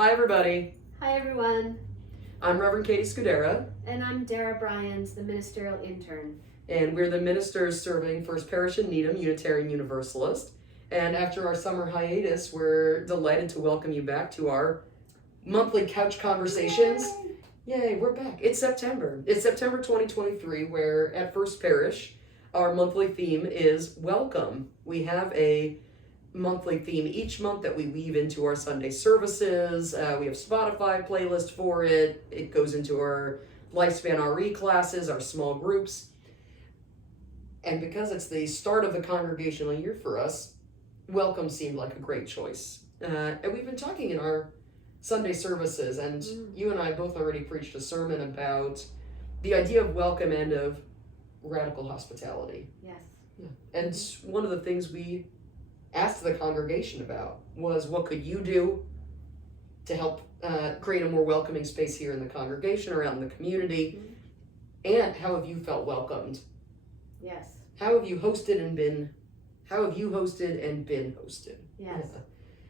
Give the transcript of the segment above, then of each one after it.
Hi, everybody. Hi, everyone. I'm Reverend Catie and Darrah. And I'm Darrah Bryans, the ministerial intern. And we're the ministers serving First Parish in Needham, Unitarian Universalist. And after our summer hiatus, we're delighted to welcome you back to our monthly couch conversations. Yay, we're back. It's September. It's September 2023, where at First Parish, our monthly theme is welcome. We have a monthly theme each month that we weave into our Sunday services. We have Spotify playlist for it. It goes into our Lifespan RE classes, our small groups. And because it's the start of the congregational year for us, welcome seemed like a great choice. And we've been talking in our Sunday services, and you and I both already preached a sermon about the idea of welcome and of radical hospitality. Yes. Yeah. And one of the things we asked the congregation about was, what could you do to help create a more welcoming space here in the congregation, around the community, and how have you felt welcomed? Yes. How have you hosted and been hosted? Yes. Yeah.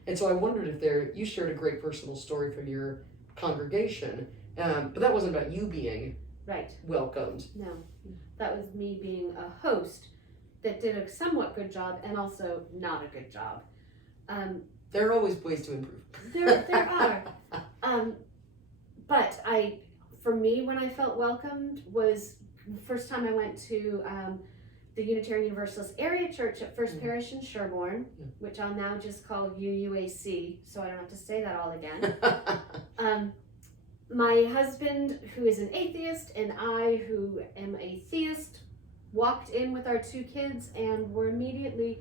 And so I wondered if you shared a great personal story from your congregation, but that wasn't about you being right welcomed. No, that was me being a host that did a somewhat good job and also not a good job. There are always ways to improve. There are. But for me, when I felt welcomed was the first time I went to the Unitarian Universalist area church at First Parish in Sherborne, which I'll now just call UUAC, so I don't have to say that all again. My husband, who is an atheist, and I, who am a theist, walked in with our two kids and were immediately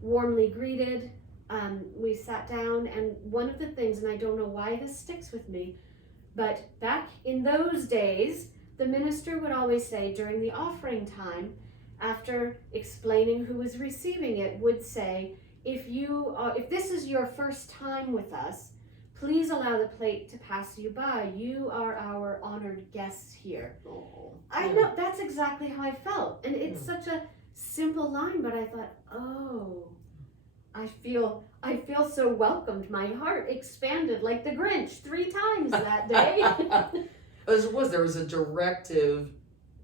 warmly greeted. We sat down, and one of the things, and I don't know why this sticks with me, but back in those days, the minister would always say during the offering time, after explaining who was receiving it, would say, if this is your first time with us, please allow the plate to pass you by. You are our honored guests here. Oh, I know, that's exactly how I felt. And it's such a simple line, but I thought, I feel so welcomed. My heart expanded like the Grinch 3 times that day. There was a directive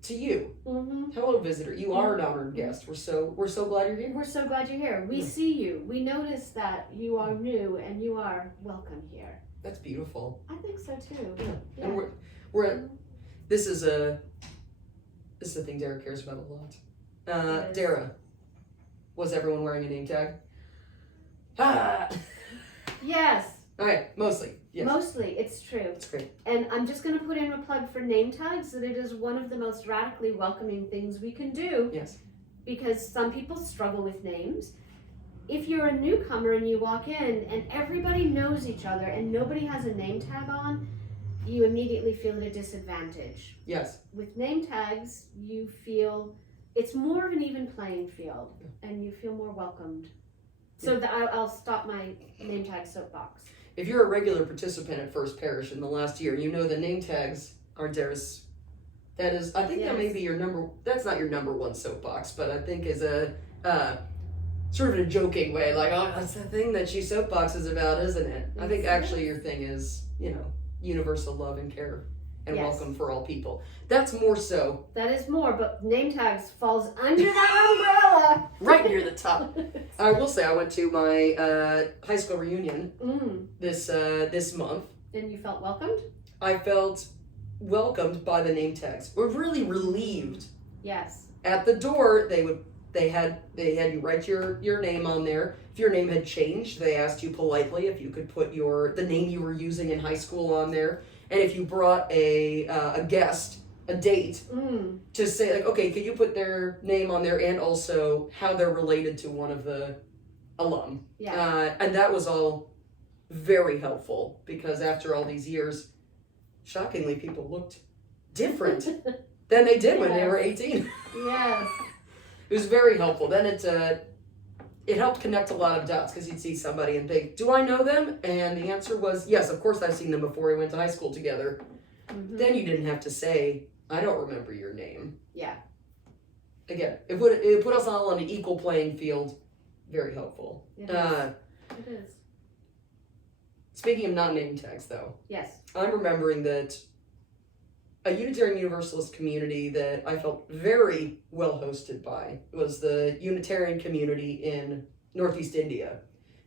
to you. Hello, visitor. You are an honored guest. We're so glad you're here. We're so glad you're here. We see you. We notice that you are new and you are welcome here. That's beautiful. I think so too. Yeah. And we're at, this is a thing Darrah cares about a lot. Darrah, was everyone wearing a name tag? Yes. Okay, mostly. Yes. Mostly, it's true. That's great. And I'm just going to put in a plug for name tags, that it is one of the most radically welcoming things we can do. Yes. Because some people struggle with names. If you're a newcomer and you walk in and everybody knows each other and nobody has a name tag on, you immediately feel at a disadvantage. Yes. With name tags, you feel it's more of an even playing field and you feel more welcomed. So I'll stop my name tag soapbox. If you're a regular participant at First Parish in the last year, you know the name tags are Darrah's. That is, I think that may be that's not your number one soapbox, but I think is a sort of in a joking way, like, oh, that's the thing that she soapboxes about, isn't it? I think actually your thing is, universal love and care and welcome for all people. That's more so. That is more, but name tags falls under that umbrella. Right near the top. I will say I went to my high school reunion this month. And you felt welcomed? I felt welcomed by the name tags. We're really relieved. Yes. At the door, they had you write your name on there. If your name had changed, they asked you politely if you could put the name you were using in high school on there. And if you brought a guest, a date, to say, like, okay, could you put their name on there and also how they're related to one of the alum? Yeah. And that was all very helpful, because after all these years, shockingly, people looked different than they did when they were 18. Yes. It was very helpful. Then it helped connect a lot of dots, because you'd see somebody and think, do I know them? And the answer was, yes, of course I've seen them before we went to high school together. Then you didn't have to say, I don't remember your name. Yeah. Again, it put us all on an equal playing field. Very helpful. It is. Speaking of non-name tags, though, Yes. I'm remembering that a Unitarian Universalist community that I felt very well hosted by was the Unitarian community in Northeast India.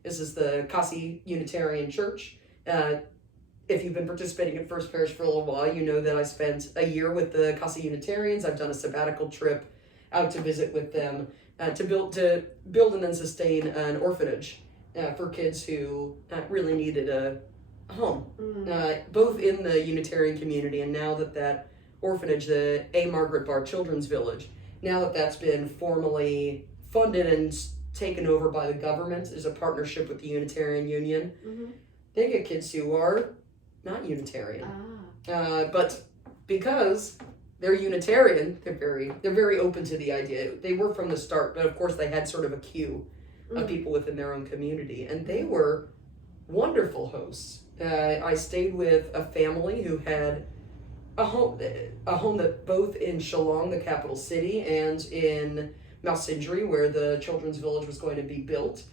This is the Catie Unitarian Church. If you've been participating in First Parish for a little while, you know that I spent a year with the Catie Unitarians. I've done a sabbatical trip out to visit with them to build and then sustain an orphanage for kids who really needed a home, both in the Unitarian community and now that orphanage, the A. Margaret Barr Children's Village, now that that's been formally funded and taken over by the government, there's a partnership with the Unitarian Union. They get kids who are not Unitarian, but because they're Unitarian, they're very open to the idea. They were from the start, but of course they had sort of a queue of people within their own community, and they were wonderful hosts. I stayed with a family who had a home that both in Shillong, the capital city, and in Malsindri, where the children's village was going to be built.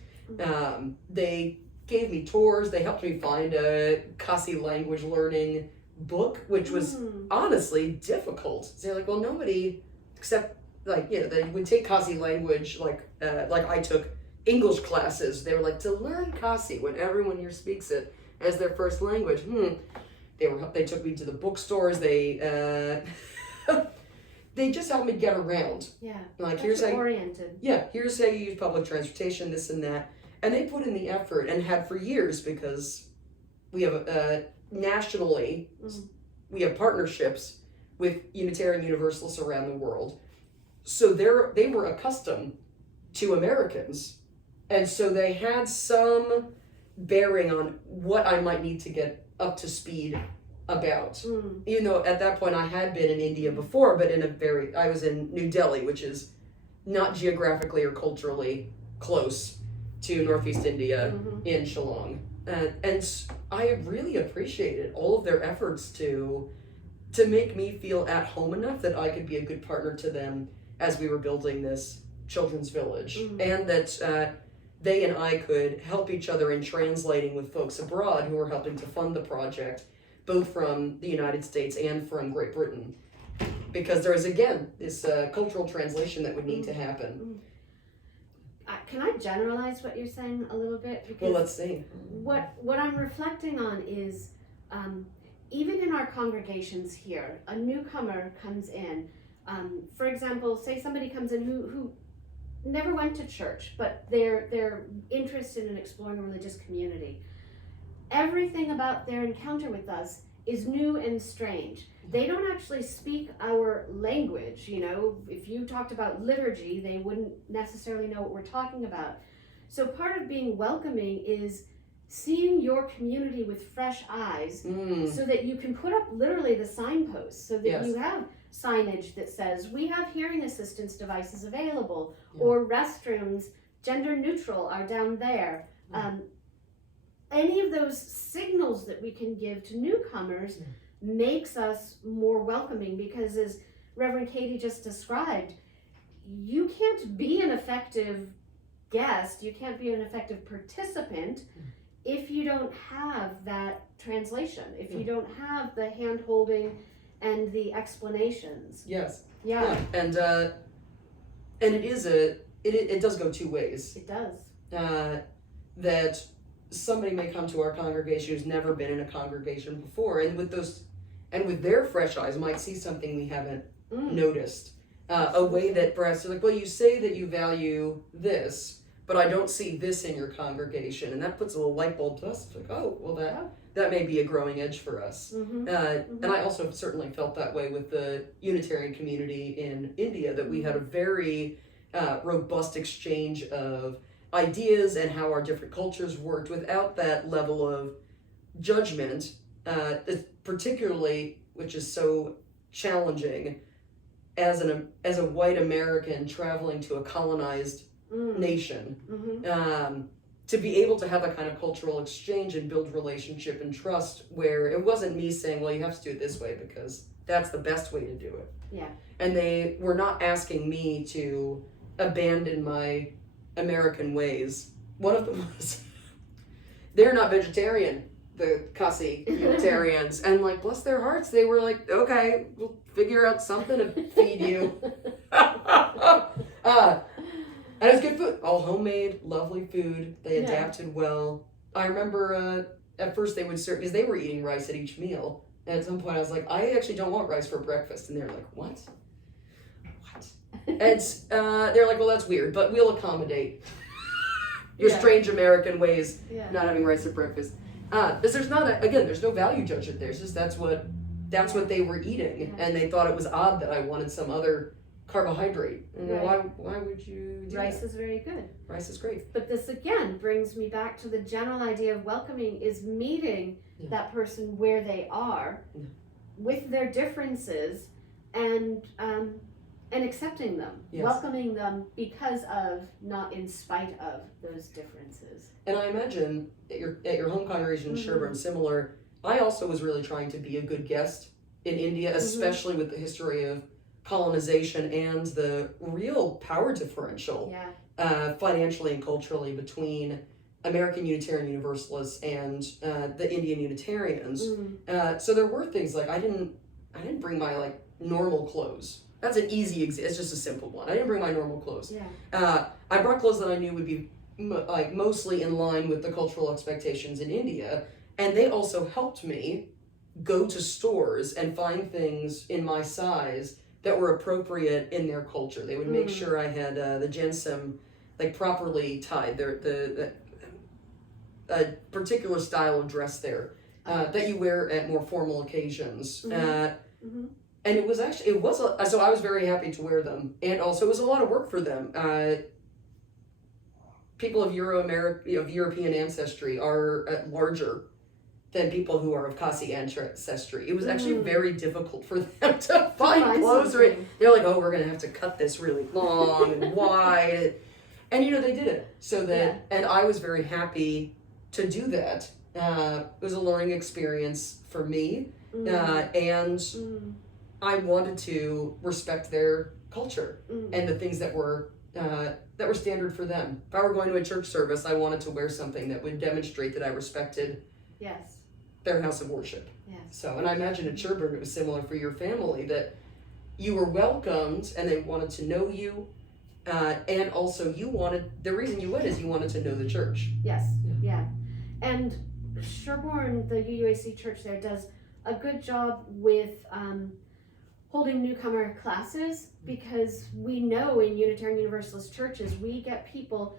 They gave me tours. They helped me find a Khasi language learning book, which was honestly difficult. So they're like, well, nobody except they would take Khasi language like I took English classes. They were like, to learn Khasi when everyone here speaks it as their first language. They took me to the bookstores. They just helped me get around. Yeah. Like here's how oriented. Here's how you use public transportation, this and that. And they put in the effort and had for years, because we have nationally we have partnerships with Unitarian Universalists around the world. So they were accustomed to Americans. And so they had some bearing on what I might need to get up to speed about. At that point I had been in India before, but I was in New Delhi, which is not geographically or culturally close to Northeast India in Shillong. And I really appreciated all of their efforts to make me feel at home enough that I could be a good partner to them as we were building this children's village, and that they and I could help each other in translating with folks abroad who were helping to fund the project, both from the United States and from Great Britain, because there is, again, this cultural translation that would need to happen. Can I generalize what you're saying a little bit? Because well, let's see. What I'm reflecting on is, even in our congregations here, a newcomer comes in. For example, say somebody comes in who never went to church, but they're interested in exploring a religious community. Everything about their encounter with us is new and strange. They don't actually speak our language. If you talked about liturgy, they wouldn't necessarily know what we're talking about. So part of being welcoming is seeing your community with fresh eyes, so that you can put up literally the signposts, so that you have signage that says, we have hearing assistance devices available, or restrooms, gender neutral, are down there. Any of those signals that we can give to newcomers makes us more welcoming, because as Reverend Catie just described, you can't be an effective guest, you can't be an effective participant if you don't have that translation, if you don't have the hand holding and the explanations. Yes. Yeah. And it does go two ways. It does. That somebody may come to our congregation who's never been in a congregation before, and with their fresh eyes might see something we haven't noticed. A way that perhaps they're like, well, you say that you value this, but I don't see this in your congregation, and that puts a little light bulb to us. It's like, oh, well, that may be a growing edge for us. And I also certainly felt that way with the Unitarian community in India, that we had a very robust exchange of ideas and how our different cultures worked without that level of judgment, particularly, which is so challenging as a white American traveling to a colonized nation, to be able to have a kind of cultural exchange and build relationship and trust, where it wasn't me saying, well, you have to do it this way because that's the best way to do it. Yeah. And they were not asking me to abandon my American ways. One of them was, they're not vegetarian. the Catie Unitarians, and like bless their hearts, they were like, okay, we'll figure out something to feed you. And it was good food, all homemade, lovely food. They adapted well. I remember at first they would serve, because they were eating rice at each meal. And at some point I was like, I actually don't want rice for breakfast. And they're like, what? And they're like, well, that's weird, but we'll accommodate your strange American ways not having rice at breakfast. Because there's there's no value judgment there. It's just that's what they were eating. And they thought it was odd that I wanted some other carbohydrate. And why would you do Rice that? is very good. Rice is great. But this again brings me back to the general idea of welcoming is meeting that person where they are with their differences and accepting them, welcoming them because of, not in spite of, those differences. And I imagine at your home congregation in Sherborne, similar, I also was really trying to be a good guest in India, especially with the history of colonization and the real power differential financially and culturally between American Unitarian Universalists and the Indian Unitarians. So there were things like I didn't bring my like normal clothes. That's an easy it's just a simple one. I didn't bring my normal clothes. I brought clothes that I knew would be like mostly in line with the cultural expectations in India, and they also helped me go to stores and find things in my size that were appropriate in their culture. They would make sure I had the jensam like properly tied. A particular style of dress there that you wear at more formal occasions. And it was so I was very happy to wear them. And also it was a lot of work for them. People of European ancestry are larger than people who are of Catie ancestry. It was actually very difficult for them to find clothes. They're like, oh, we're going to have to cut this really long and wide. And, they did it. So that, and I was very happy to do that. It was a learning experience for me. And I wanted to respect their culture and the things that were standard for them. If I were going to a church service, I wanted to wear something that would demonstrate that I respected their house of worship. So, and I imagine at Sherborne it was similar for your family, that you were welcomed and they wanted to know you, and also the reason you went is you wanted to know the church. And Sherborne, the UUAC church there, does a good job with holding newcomer classes, because we know in Unitarian Universalist churches we get people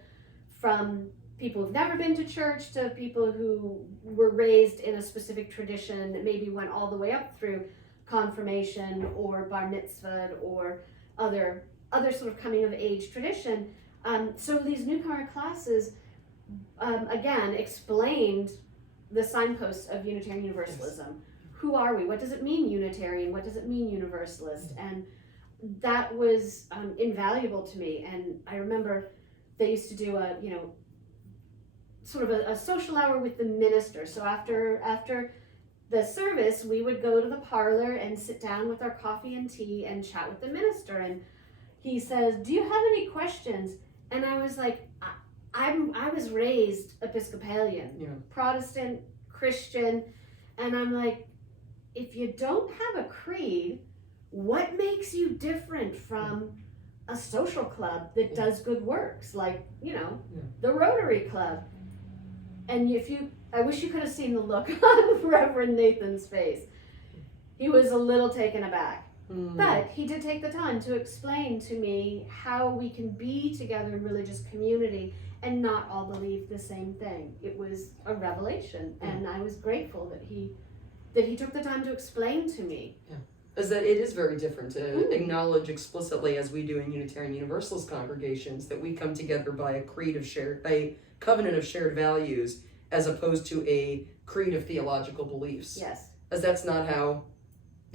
from people who've never been to church to people who were raised in a specific tradition that maybe went all the way up through confirmation or bar mitzvah or other sort of coming of age tradition. So these newcomer classes again explained the signposts of Unitarian Universalism. Who are we? What does it mean Unitarian? What does it mean Universalist? And that was invaluable to me. And I remember they used to do a social hour with the minister. So after the service, we would go to the parlor and sit down with our coffee and tea and chat with the minister. And he says, do you have any questions? And I was like, I was raised Episcopalian, Protestant, Christian, and I'm like, if you don't have a creed, what makes you different from a social club that does good works, like, the Rotary Club? And I wish you could have seen the look on Reverend Nathan's face. He was a little taken aback. But he did take the time to explain to me how we can be together in religious community and not all believe the same thing. It was a revelation, and I was grateful that he took the time to explain to me. Is that it is very different to acknowledge explicitly, as we do in Unitarian Universalist congregations, that we come together by a covenant of shared values, as opposed to a creed of theological beliefs. As that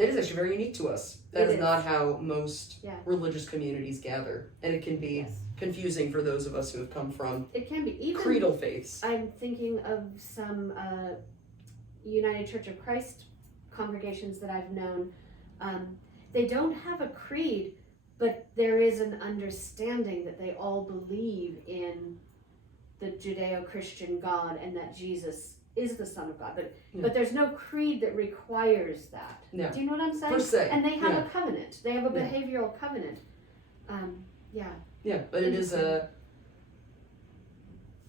is actually very unique to us. That is not how most religious communities gather. And it can be confusing for those of us who have come from creedal faiths. I'm thinking of some United Church of Christ congregations that I've known. They don't have a creed, but there is an understanding that they all believe in the Judeo-Christian God and that Jesus is the Son of God. But there's no creed that requires that. No. Do you know what I'm saying? Per se. And they have Yeah. a covenant. They have a Yeah. behavioral covenant. Yeah. Yeah, but it is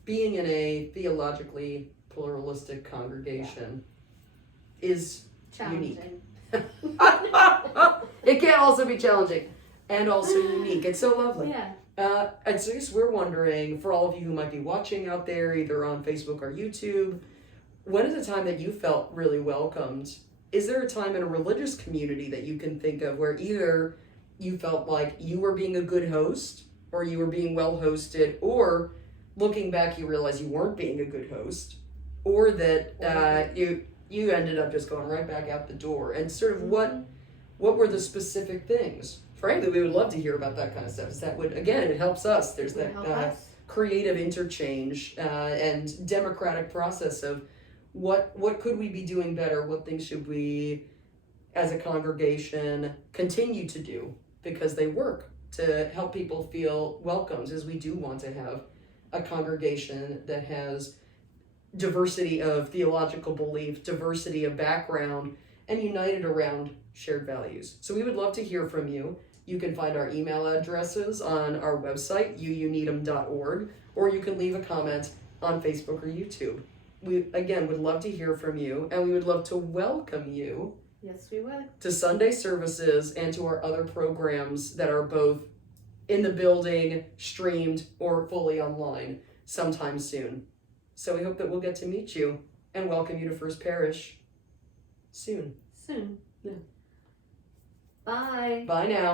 being in a theologically pluralistic congregation is Challenging. it can also be challenging and also unique. It's so lovely. Yeah. And so I guess we're wondering, for all of you who might be watching out there, either on Facebook or YouTube, when is a time that you felt really welcomed? Is there a time in a religious community that you can think of where either you felt like you were being a good host, or you were being well hosted, or looking back you realized you weren't being a good host, or that you ended up just going right back out the door? And sort of what were the specific things? Frankly, we would love to hear about that kind of stuff. That would, again, it helps us. There's that creative interchange and democratic process of what could we be doing better? What things should we, as a congregation, continue to do? Because they work to help people feel welcomed, as we do want to have a congregation that has diversity of theological belief, diversity of background, and united around shared values. So we would love to hear from you. You can find our email addresses on our website, uuneedham.org, or you can leave a comment on Facebook or YouTube. We, again, would love to hear from you, and we would love to welcome you. Yes, we would. To Sunday services and to our other programs that are both in the building, streamed, or fully online sometime soon. So we hope that we'll get to meet you and welcome you to First Parish soon. Soon. Yeah. Bye. Bye now.